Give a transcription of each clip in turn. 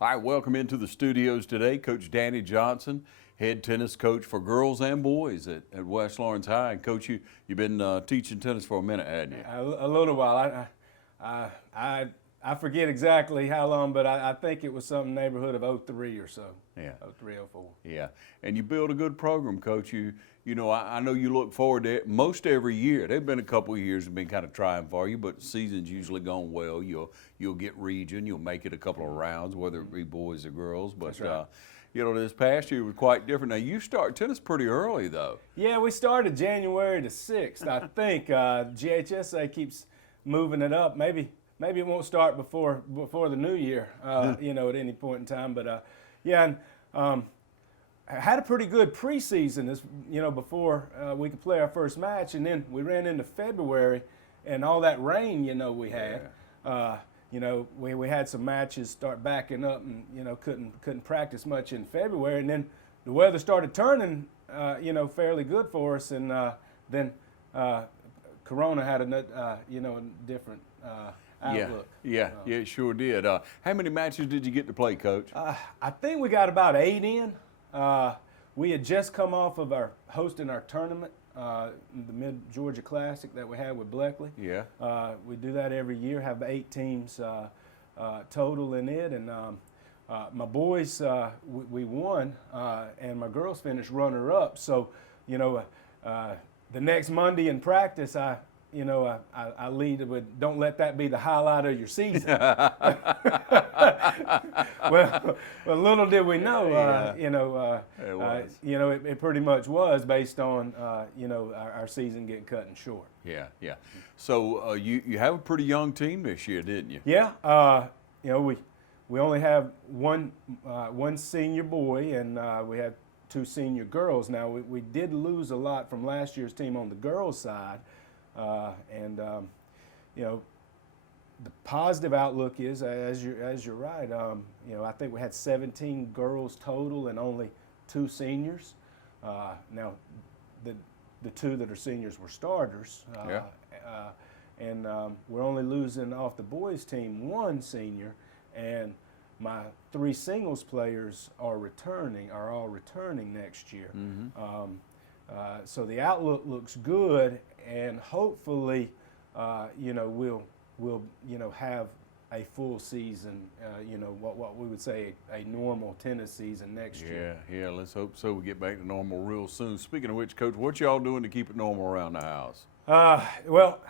All right, welcome into the studios today, Coach Danny Johnson, head tennis coach for girls and boys at West Lawrence High. And Coach, you've been teaching tennis for a minute, hadn't you? A little while. I forget exactly how long, but I think it was some neighborhood of 03 or so. Yeah. 03, 04. Yeah, and you build a good program, Coach. You know, I know you look forward to it most every year. There've been a couple of years that have been kind of trying for you, but the season's usually gone well. You'll get region, you'll make it a couple of rounds, whether it be boys or girls. But That's right. you know, this past year was quite different. Now you start tennis pretty early, though. Yeah, we started January the 6th. I think GHSA keeps moving it up. Maybe it won't start before the new year. You know, at any point in time. But yeah. And, I had a pretty good preseason, before we could play our first match, and then we ran into February, and all that rain, we had. Yeah. We had some matches start backing up, and couldn't practice much in February, and then the weather started turning, fairly good for us, and then Corona had a different outlook. Yeah, it sure did. How many matches did you get to play, Coach? I think we got about 8 in. We had just come off of hosting our tournament, the Mid-Georgia Classic that we had with Bleckley. Yeah. We do that every year, have 8 teams total in it. And my boys, we won, and my girls finished runner-up. So, the next Monday in practice, I lead with, don't let that be the highlight of your season. well, little did we know, it pretty much was based on, our season getting cut and short. Yeah. So you have a pretty young team this year, didn't you? Yeah. We only have one senior boy, and we have 2 senior girls. Now, we did lose a lot from last year's team on the girls' side. The positive outlook is, as you're right, I think we had 17 girls total and only 2 seniors. Now, the 2 that are seniors were starters. And we're only losing off the boys' team 1 senior, and my 3 singles players are all returning next year. Mm-hmm. So the outlook looks good, and hopefully, we'll have a full season. What we would say a normal tennis season next year. Yeah. Let's hope so. We get back to normal real soon. Speaking of which, Coach, what y'all doing to keep it normal around the house? Well,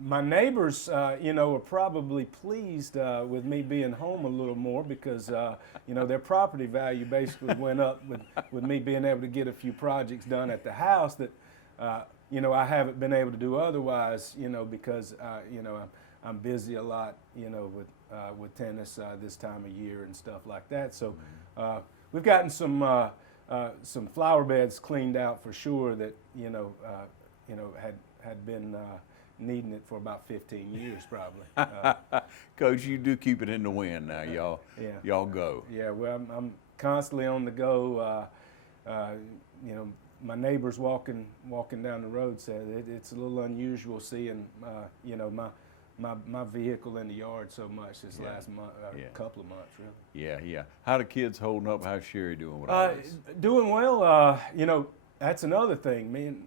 my neighbors, are probably pleased with me being home a little more because, their property value basically went up with me being able to get a few projects done at the house that, I haven't been able to do otherwise, because, I'm busy a lot, with tennis this time of year and stuff like that. So we've gotten some flower beds cleaned out for sure that, had been needing it for about 15 years probably. Coach, you do keep it in the wind now, y'all. Yeah. Y'all go. Yeah, well, I'm constantly on the go. My neighbors walking down the road said it's a little unusual seeing, my vehicle in the yard so much this last month, couple of months really. Yeah. How the kids holding up? How's Sherry doing with all this? Doing well. That's another thing. Me and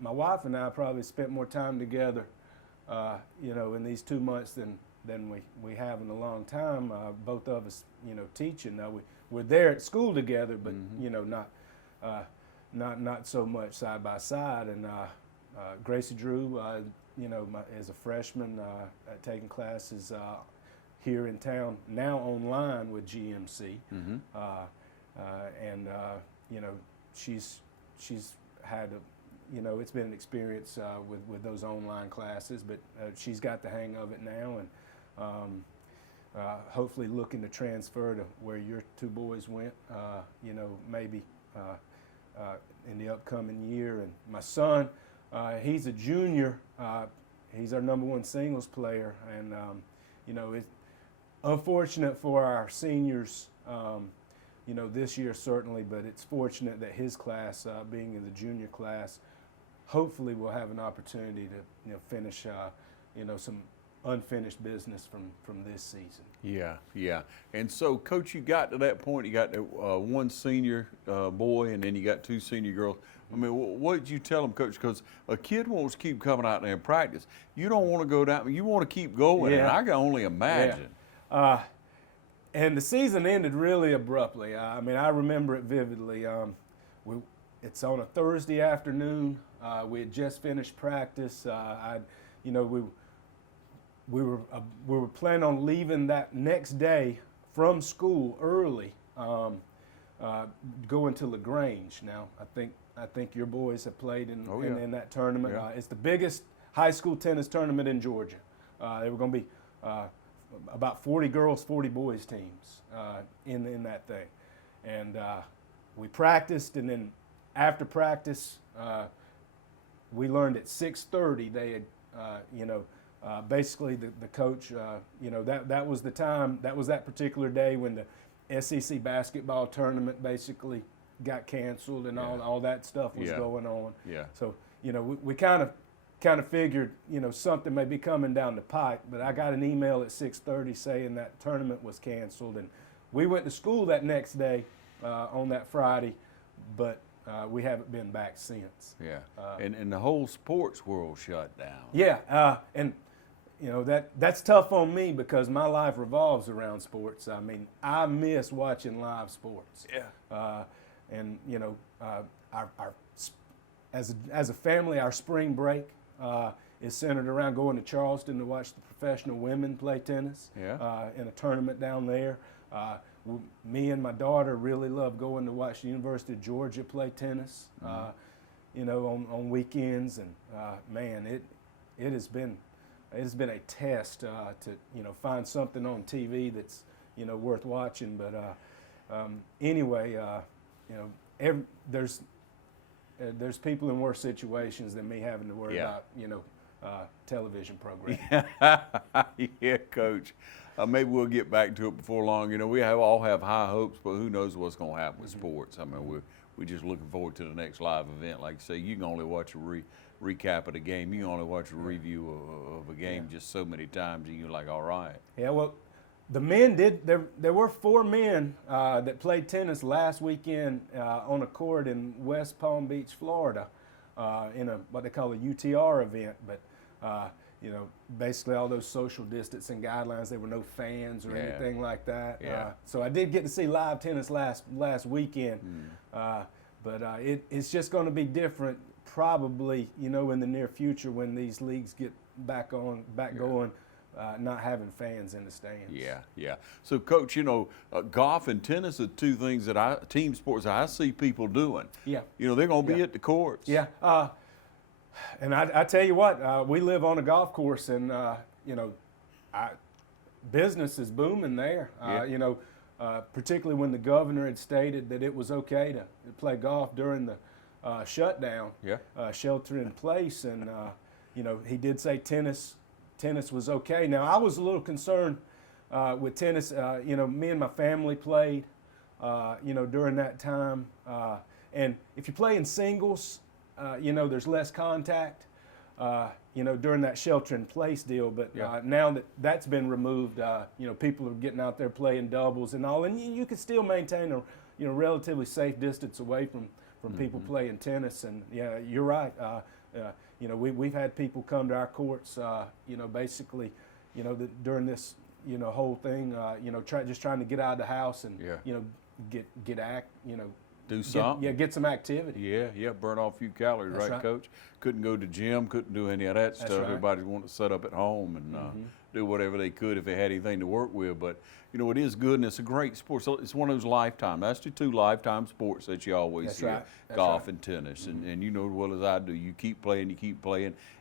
my wife and I probably spent more time together, in these 2 months than we have in a long time. Both of us, teaching. Now we're there at school together, but not so much side by side. And Gracie Drew, is a freshman taking classes here in town now online with GMC, and she's had it's been an experience with those online classes, but she's got the hang of it now, and hopefully looking to transfer to where your 2 boys went, maybe in the upcoming year. And my son, he's a junior. He's our #1 singles player, and it's unfortunate for our seniors. This year certainly, but it's fortunate that his class, being in the junior class, hopefully we'll have an opportunity to finish some unfinished business from this season. Yeah, yeah. And so, Coach, you got to that point. You got one senior boy, and then you got two senior girls. I mean, what did you tell them, Coach? Because a kid wants to keep coming out there and practice. You don't want to go down. You want to keep going. Yeah. And I can only imagine. Yeah. And the season ended really abruptly. I mean, I remember it vividly. It's on a Thursday afternoon. We had just finished practice. We were planning on leaving that next day from school early, going to LaGrange. Now, I think your boys have played in that tournament. Yeah. It's the biggest high school tennis tournament in Georgia. There were going to be about 40 girls, 40 boys teams in that thing. And we practiced, and then after practice, we learned at 6:30 they had, basically the coach, that was the time, that was that particular day when the SEC basketball tournament basically got canceled and all that stuff was going on. Yeah. So, we kind of figured, something may be coming down the pike, but I got an email at 6:30 saying that tournament was canceled, and we went to school that next day on that Friday, but we haven't been back since. Yeah. And the whole sports world shut down. Yeah, and that's tough on me because my life revolves around sports. I mean, I miss watching live sports. Yeah. And as a family, our spring break is centered around going to Charleston to watch the professional women play tennis. Yeah. In a tournament down there. Me and my daughter really love going to watch the University of Georgia play tennis. On weekends, and man, it has been a test to find something on TV that's worth watching. But anyway, there's people in worse situations than me having to worry about television programs. Yeah, Coach. Maybe we'll get back to it before long. We all have high hopes, but who knows what's going to happen with sports. I mean, we're just looking forward to the next live event. Like I say, you can only watch a recap of the game. You can only watch a review of a game just so many times, and you're like, all right. Yeah, well, the men did. There were 4 men that played tennis last weekend on a court in West Palm Beach, Florida, in what they call a UTR event. But basically all those social distancing guidelines. There were no fans or anything like that. Yeah. So I did get to see live tennis last weekend. But it's just going to be different probably, in the near future when these leagues get back going, not having fans in the stands. Yeah. So, Coach, golf and tennis are two things team sports that I see people doing. Yeah. They're going to be at the courts. Yeah. And I tell you what, we live on a golf course, and business is booming there. Particularly when the governor had stated that it was okay to play golf during the shutdown, shelter in place, and he did say tennis was okay. Now I was a little concerned with tennis. Me and my family played, during that time, and if you play in singles, there's less contact, during that shelter-in-place deal. But now that's been removed, people are getting out there playing doubles and all, and you can still maintain a relatively safe distance away from people playing tennis. And yeah, you're right. We've had people come to our courts, basically, during this, whole thing, just trying to get out of the house and do something. Get some activity. Yeah, burn off a few calories, That's right, Coach? Couldn't go to gym, couldn't do any of that stuff. right. Everybody wanted to set up at home and do whatever they could if they had anything to work with. But, it is good, and it's a great sport. So it's one of those lifetime. That's the 2 lifetime sports that you always That's hear, right. That's golf right. and tennis. And you know as well as I do, you keep playing.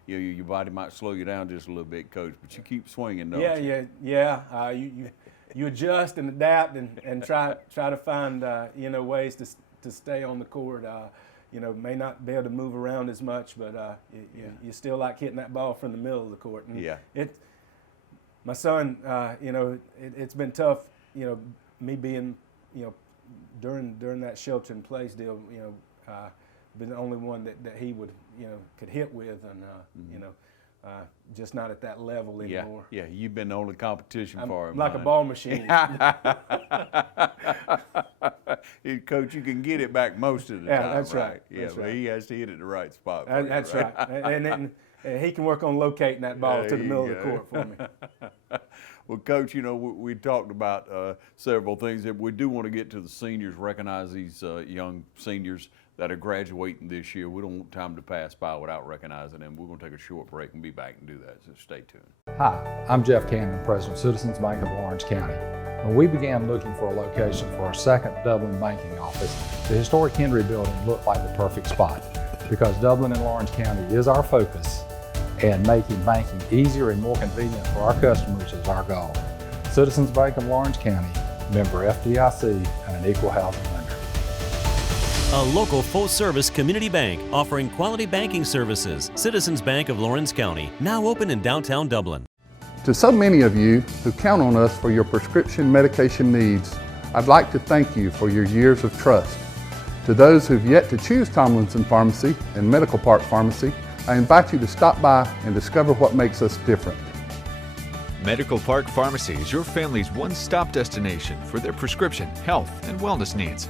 Your body might slow you down just a little bit, Coach, but you keep swinging, don't you? Yeah. You adjust and adapt and try to find, ways to stay on the court. May not be able to move around as much, but you still like hitting that ball from the middle of the court. And my son, it's been tough, me being, during that shelter-in-place deal, been the only one that he would, could hit with, and just not at that level anymore. Yeah, you've been on the competition for him. Like a ball machine. Coach, you can get it back most of the time. That's right. Yeah, That's but right. he has to hit it the right spot. That's right. And he can work on locating that ball to the middle of the court for me. Well, Coach, you know, we talked about several things that we do want to get to the seniors, recognize these young seniors that are graduating this year. We don't want time to pass by without recognizing them. We're going to take a short break and be back and do that, so stay tuned. Hi, I'm Jeff Cannon, President of Citizens Bank of Lawrence County. When we began looking for a location for our second Dublin banking office, the historic Henry Building looked like the perfect spot because Dublin and Lawrence County is our focus, and making banking easier and more convenient for our customers is our goal. Citizens Bank of Lawrence County, member FDIC, and an equal housing lender. A local full-service community bank offering quality banking services. Citizens Bank of Lawrence County, now open in downtown Dublin. To so many of you who count on us for your prescription medication needs, I'd like to thank you for your years of trust. To those who've yet to choose Tomlinson Pharmacy and Medical Park Pharmacy, I invite you to stop by and discover what makes us different. Medical Park Pharmacy is your family's one-stop destination for their prescription, health, and wellness needs.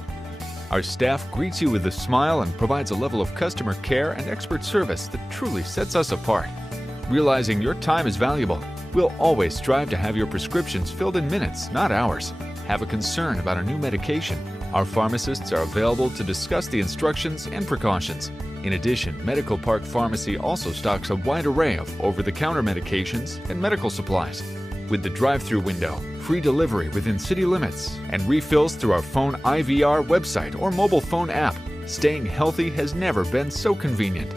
Our staff greets you with a smile and provides a level of customer care and expert service that truly sets us apart. Realizing your time is valuable, we'll always strive to have your prescriptions filled in minutes, not hours. Have a concern about a new medication? Our pharmacists are available to discuss the instructions and precautions. In addition, Medical Park Pharmacy also stocks a wide array of over-the-counter medications and medical supplies. With the drive-through window, free delivery within city limits, and refills through our phone IVR website or mobile phone app, staying healthy has never been so convenient.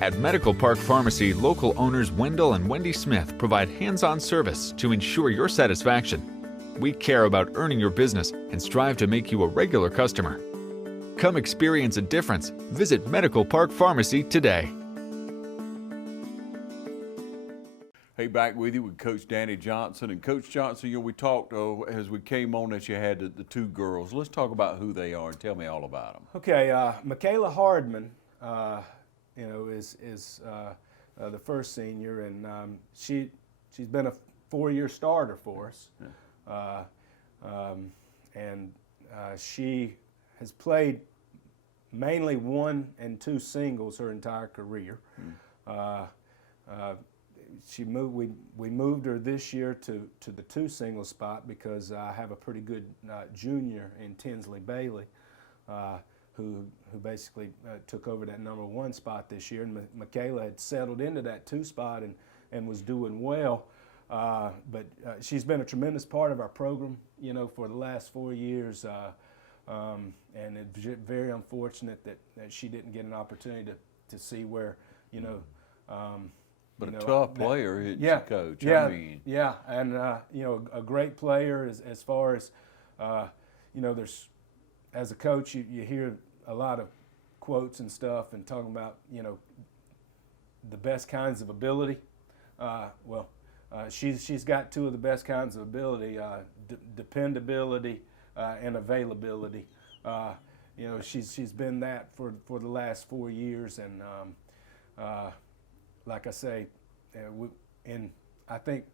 At Medical Park Pharmacy, local owners Wendell and Wendy Smith provide hands-on service to ensure your satisfaction. We care about earning your business and strive to make you a regular customer. Come experience a difference. Visit Medical Park Pharmacy today. Hey, back with you with Coach Danny Johnson. And Coach Johnson, you know, we talked as we came on that you had the two girls. Let's talk about who they are and tell me all about them. Okay, Michaela Hardman, you know, is the first senior, and she's been a 4-year starter for us. Yeah. She has played mainly 1 and 2 singles her entire career. We moved her this year to the 2 single spot because I have a pretty good junior in Tinsley Bailey, who basically took over that number 1 spot this year. And Michaela had settled into that 2 spot and was doing well. But she's been a tremendous part of our program, you know, for the last 4 years. And it's very unfortunate that she didn't get an opportunity to see where, you know. But a tough player, isn't she, Coach? Yeah, I mean. Yeah, and you know, a great player as far as, you know, as a coach, you hear a lot of quotes and stuff and talking about, you know, the best kinds of ability. She's got 2 of the best kinds of ability, dependability and availability. You know, she's been that for the last 4 years, and like I say, I think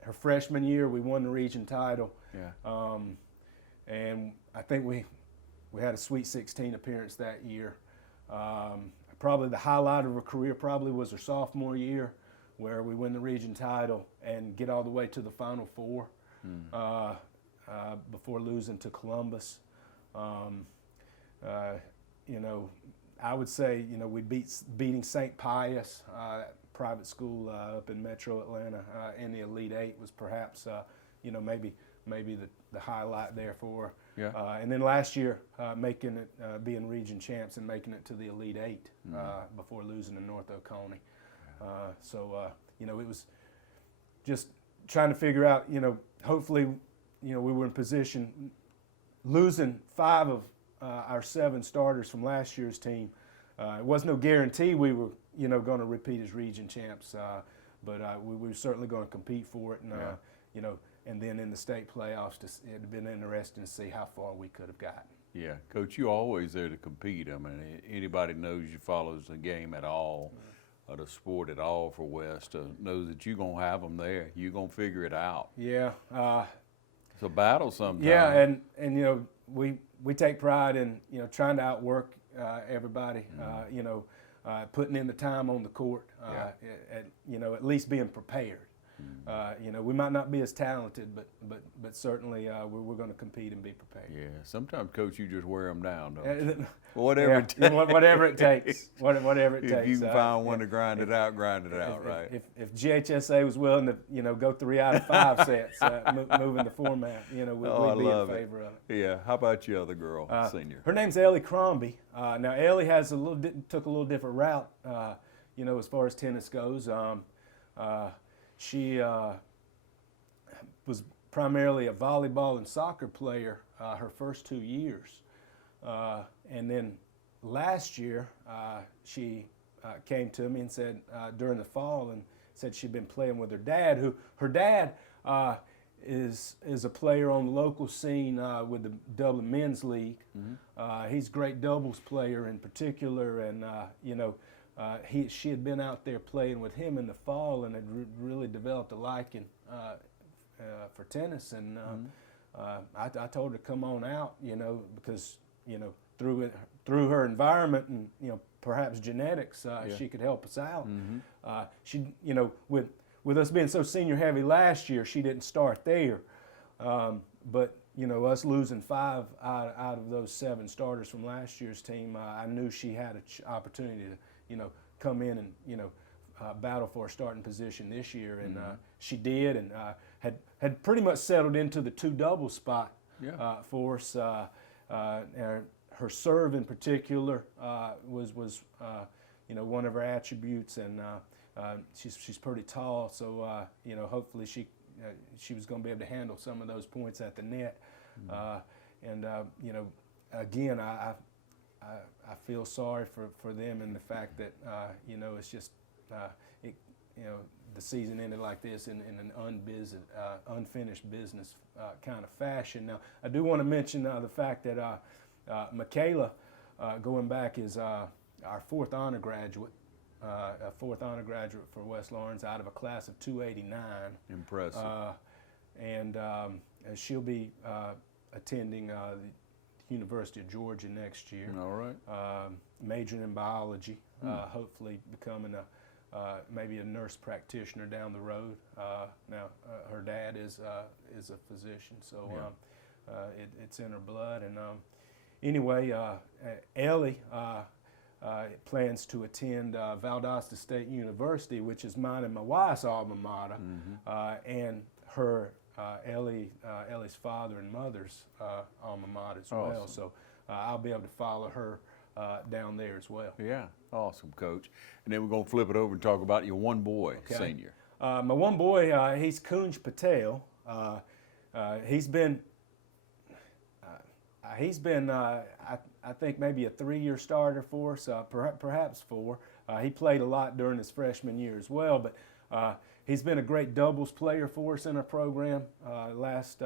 her freshman year we won the region title. Yeah. And I think we had a Sweet 16 appearance that year. Probably the highlight of her career probably was her sophomore year, where we win the region title and get all the way to the Final Four before losing to Columbus. You know, I would say, you know, we beating St. Pius, private school up in Metro Atlanta, in the Elite Eight was perhaps, you know, maybe the highlight there for her. Yeah. And then last year, making it, being region champs and making it to the Elite Eight before losing to North Oconee. You know, it was just trying to figure out, you know, hopefully, you know, we were in position, losing 5 of our 7 starters from last year's team. It was no guarantee we were, you know, going to repeat as region champs, but we were certainly going to compete for it. And, you know, and then in the state playoffs, it had been interesting to see how far we could have gotten. Yeah, Coach, you're always there to compete. I mean, anybody knows you follows the game at all. of the sport at all for West to know that you're going to have them there. You're going to figure it out. Yeah. It's a battle sometimes. Yeah, and you know, we take pride in, you know, trying to outwork everybody, you know, putting in the time on the court, you know, at least being prepared. You know, we might not be as talented, but certainly we're going to compete and be prepared. Yeah, sometimes, Coach, you just wear them down, don't you? Whatever it yeah, takes. whatever it takes. Whatever it If takes. you can find one to grind it out, right? If GHSA was willing to, you know, go 3 out of 5 sets, moving the format, you know, we'd be in favor of it. Yeah. How about your other girl, senior? Her name's Ellie Crombie. Now Ellie has took a little different route, you know, as far as tennis goes. She was primarily a volleyball and soccer player her first 2 years. And then last year, she came to me and said during the fall and said she'd been playing with her dad, her dad is a player on the local scene with the Dublin Men's League. He's a great doubles player in particular, and you know, she had been out there playing with him in the fall and had really developed a liking for tennis. And I told her to come on out, you know, because, you know, through her environment and, you know, perhaps genetics, she could help us out. She, you know, with us being so senior heavy last year, she didn't start there. But, you know, us losing 5 out of those 7 starters from last year's team, I knew she had an opportunity to, you know, come in and, you know, battle for a starting position this year. And she did, and had pretty much settled into the 2 double spot for us. Her serve in particular was you know, one of her attributes, and she's pretty tall, so you know, hopefully she was going to be able to handle some of those points at the net. And you know, again, I feel sorry for them in the fact that you know, it's just you know, the season ended like this in an unfinished business kind of fashion. Now, I do want to mention the fact that Michaela, going back, is our 4th honor graduate, a 4th honor graduate for West Lawrence out of a class of 289. Impressive. And she'll be attending the University of Georgia next year. All right. Majoring in biology, hopefully becoming maybe a nurse practitioner down the road. Now, her dad is a physician, so it's in her blood. And anyway, Ellie plans to attend Valdosta State University, which is mine and my wife's alma mater, and her Ellie's father and mother's alma mater as well. So I'll be able to follow her down there as well. Yeah, awesome, Coach. And then we're going to flip it over and talk about your one boy, senior. My one boy, he's Kunj Patel. He's been I think maybe a 3-year starter for us, perhaps 4. He played a lot during his freshman year as well, but he's been a great doubles player for us in our program last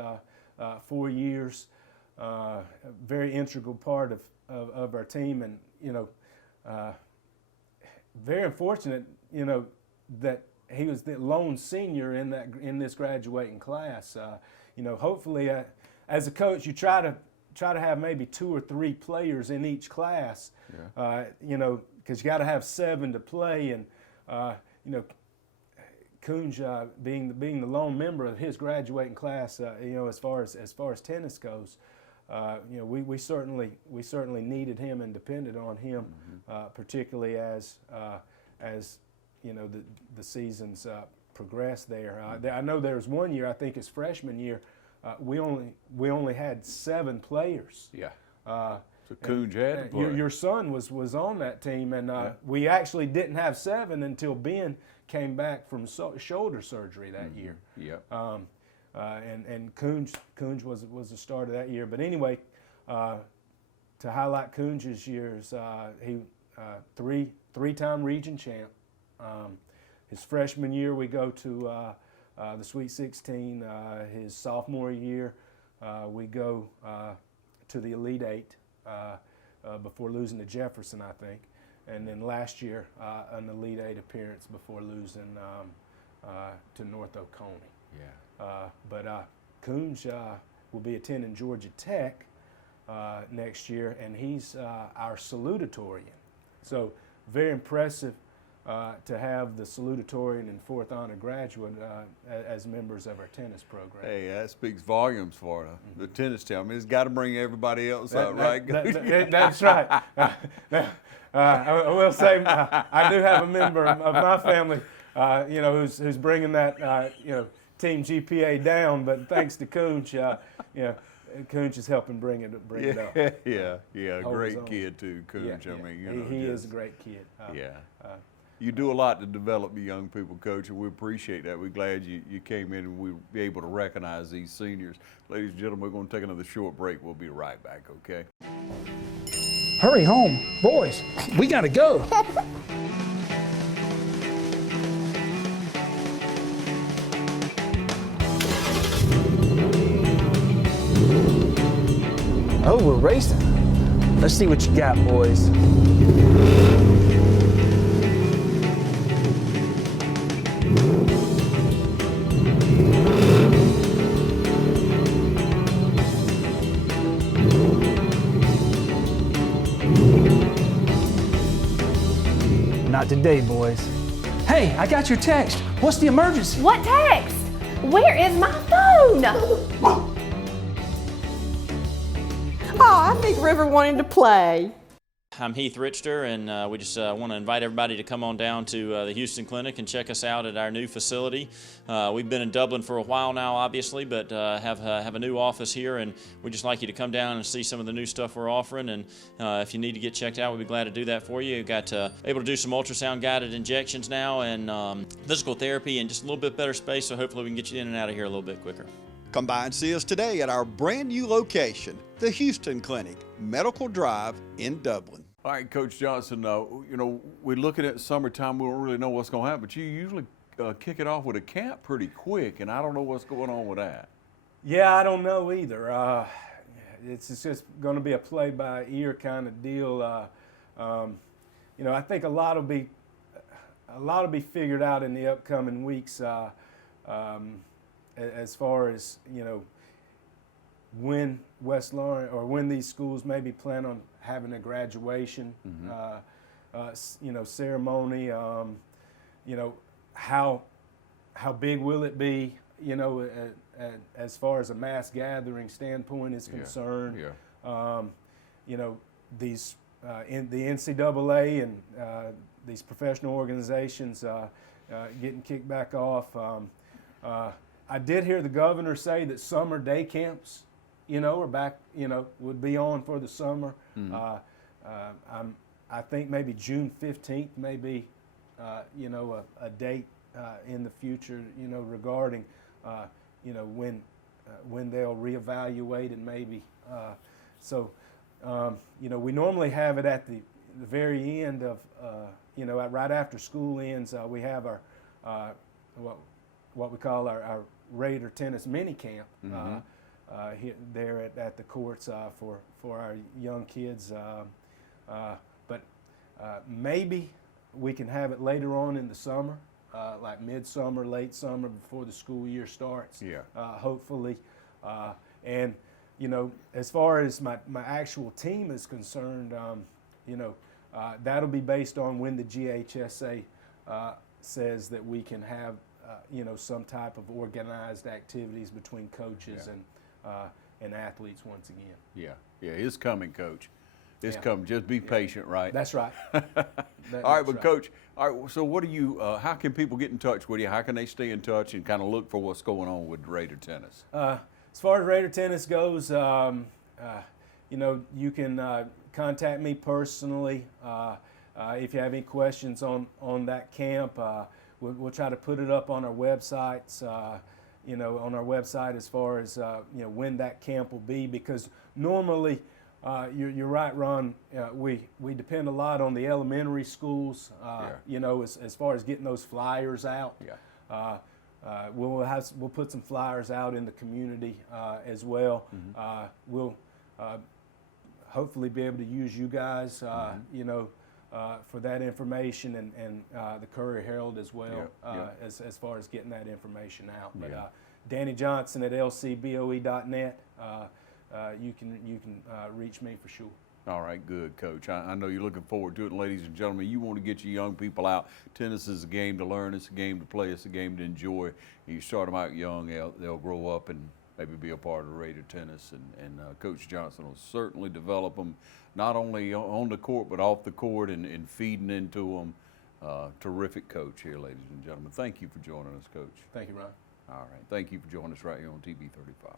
4 years. A very integral part of our team, and, you know, very unfortunate, you know, that he was the lone senior in this graduating class. You know, hopefully, as a coach, you try to have maybe 2 or 3 players in each class. You know, because you got to have 7 to play, and you know, Kunj being the lone member of his graduating class, you know, as far as tennis goes. You know, we certainly needed him and depended on him, particularly as you know, the seasons progressed there. I know there was one year, I think his freshman year, we only had 7 players. Yeah. So Kunj had to play. Your son was on that team, and we actually didn't have 7 until Ben came back from shoulder surgery that year. Yeah. And Kunj was the starter that year. But anyway, to highlight Kunj's years, he 3-time region champ. His freshman year, we go to the Sweet 16. His sophomore year, we go to the Elite 8 before losing to Jefferson, I think. and then last year an Elite Eight appearance before losing to North Oconee. Yeah. But Coons will be attending Georgia Tech next year, and he's our salutatorian. So very impressive to have the salutatorian and fourth honor graduate as members of our tennis program. Hey, that speaks volumes for the tennis team. I mean, it's got to bring everybody else up, right? That's right. I will say I do have a member of my family, who's bringing that, team GPA down. But thanks to Coons, Coons is helping bring it up. Yeah, great kid too, Coons. Yeah, I mean, he is a great kid. You do a lot to develop the young people, Coach, and we appreciate that. We're glad you came in and we'll be able to recognize these seniors. Ladies and gentlemen, we're going to take another short break. We'll be right back, okay? Hurry home. Boys, we got to go. Oh, we're racing. Let's see what you got, boys. Not today, boys. Hey, I got your text. What's the emergency? What text? Where is my phone? Oh, I think River wanted to play. I'm Heath Richter, and we just want to invite everybody to come on down to the Houston Clinic and check us out at our new facility. We've been in Dublin for a while now, obviously, but have a new office here, and we'd just like you to come down and see some of the new stuff we're offering. And if you need to get checked out, we'd be glad to do that for you. We've got able to do some ultrasound-guided injections now and physical therapy and just a little bit better space, so hopefully we can get you in and out of here a little bit quicker. Come by and see us today at our brand new location, the Houston Clinic, Medical Drive in Dublin. All right, Coach Johnson, we're looking at summertime. We don't really know what's going to happen, but you usually kick it off with a camp pretty quick, and I don't know what's going on with that. Yeah, I don't know either. It's just going to be a play-by-ear kind of deal. I think a lot will be figured out in the upcoming weeks as far as when West Lawrence or when these schools maybe plan on having a graduation, ceremony. How big will it be? As far as a mass gathering standpoint is concerned. These in the NCAA and these professional organizations getting kicked back off. I did hear the governor say that summer day camps, are back, would be on for the summer. I think maybe June 15th may be, a date in the future, regarding, when they'll reevaluate and maybe. We normally have it at the very end of, right after school ends, we have our, what we call our Raider tennis mini camp here, there at the courts for our young kids. But maybe we can have it later on in the summer, like midsummer, late summer, before the school year starts. Hopefully. And as far as my actual team is concerned, that'll be based on when the GHSA says that we can have some type of organized activities between coaches and athletes once again. Yeah, it's coming, Coach. It's coming. Just be patient, right? That's right. All right, but Coach, so what do you? How can people get in touch with you? How can they stay in touch and kind of look for what's going on with Raider tennis? As far as Raider tennis goes, you can contact me personally if you have any questions on that camp. We'll try to put it up on our websites, on our website as far as, when that camp will be, because normally, you're right, Ron, we depend a lot on the elementary schools, as far as getting those flyers out. We'll put some flyers out in the community as well. We'll hopefully be able to use you guys, for that information, and the Courier Herald as well, as far as getting that information out. But Danny Johnson at lcboe.net, you can reach me for sure. All right, good, Coach. I know you're looking forward to it. And ladies and gentlemen, you want to get your young people out. Tennis is a game to learn. It's a game to play. It's a game to enjoy. You start them out young, they'll grow up and maybe be a part of the Raider tennis. And Coach Johnson will certainly develop them, not only on the court, but off the court and feeding into them. Terrific coach here, ladies and gentlemen. Thank you for joining us, Coach. Thank you, Ron. All right. Thank you for joining us right here on TV 35.